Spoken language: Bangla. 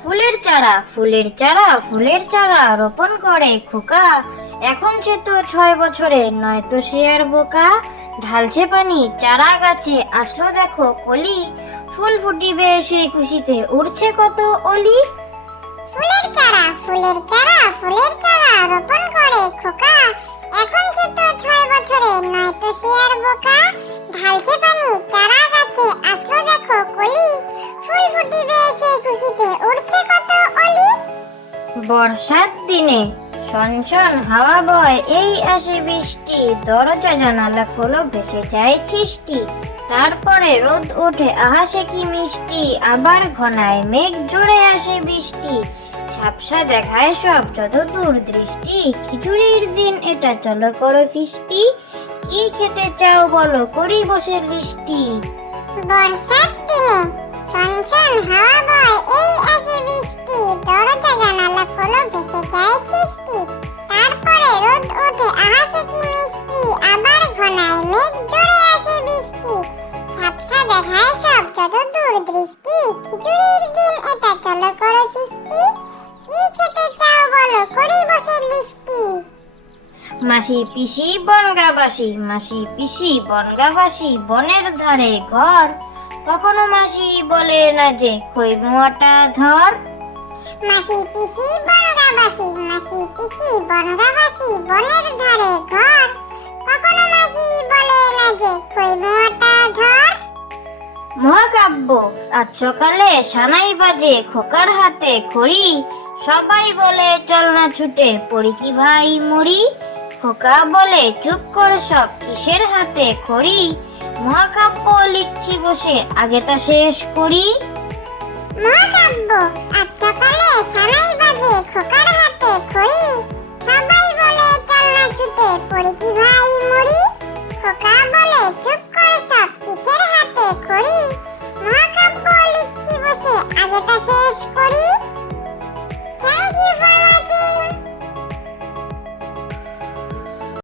ফুলের চারা ফুলের চারা ফুলের চারা রোপণ করে খোকা। এখন সে তো ছয় বছরে নয়তো সে আর বোকা। ঢালছে পানি চারা গাছে আসলো দেখো কলি। ফুল ফুটিবে সেই খুশিতে উড়ছে কত অলি। ফুলের চারা ফুলের চারা ফুলের চারা রোপণ করে খোকা। এখন সে তো ছয় বছরে নয়তো সে আর বোকা। ঢালছে পানি চারা গাছে আসলো দেখো, কলি। ফুল ফুটিবে সেই খুশিতে। উড়ছে কত অলি? বর্ষার দিনে সনসন হাওয়া বয়, এই আসে বৃষ্টি। দরজা জানালা খোলো, ভেসে যায় ছিষ্টি তারপরে রোদ ওঠে আহাসে কি মিষ্টি। আবার ঘনায় মেঘ জোরে আসে বৃষ্টি। ঝাপসা দেখায় সব যত দূর দৃষ্টি। খিচুড়ির দিন, এটা চলো করো ফিস্টি। কি খেতে চাও বলো, করি বসে লিস্টি বর্ষার দিনে সনসন হাওয়া বয় এই আসে বৃষ্টি। দরজা জানালা ফলো ভেসে যায় সৃষ্টি তারপরে রোদ ওঠে, আহাসে কি মিষ্টি। আবার ঘনায় মেঘ জোরে আসে বৃষ্টি। ঝাপসা দেখায় সব যত দূর দৃষ্টি, খিচুড়ির দিন, এটা চলো মাসি পিসি বনগাবাসী মাসি পিসি বনগাবাসী বনের ধারে ঘর। কখনো মাসি বলে না যে খই মোয়াটা ধর। মাসি পিসি বনগাবাসী মাসি পিসি বনগাবাসী বনের ধারে ঘর। কখনো মাসি বলে না যে খই মোয়াটা ধর। মহাকাব্য আজ সকালে সানাই বাজে খোকার হাতে খড়ি। সবাই বলে চল না ছুটে পড়ি কি ভাই মরি খোকা বলে, চুপ করে সব, কিসের হাতে খড়ি মহাকাব্য লিখছি বসে আগেটা শেষ করি? মহাকাব্য, আজ সকালে সানাই বাজে, খোকার হাতে খড়ি সবাই বলে, চল না ছুটে, পড়ি কি ভাই মরি খোকা বলে, চুপ কর সব, কিসের হাতে খড়ি মহাকাব্য লিখছি বসে আগেটা শেষ করি।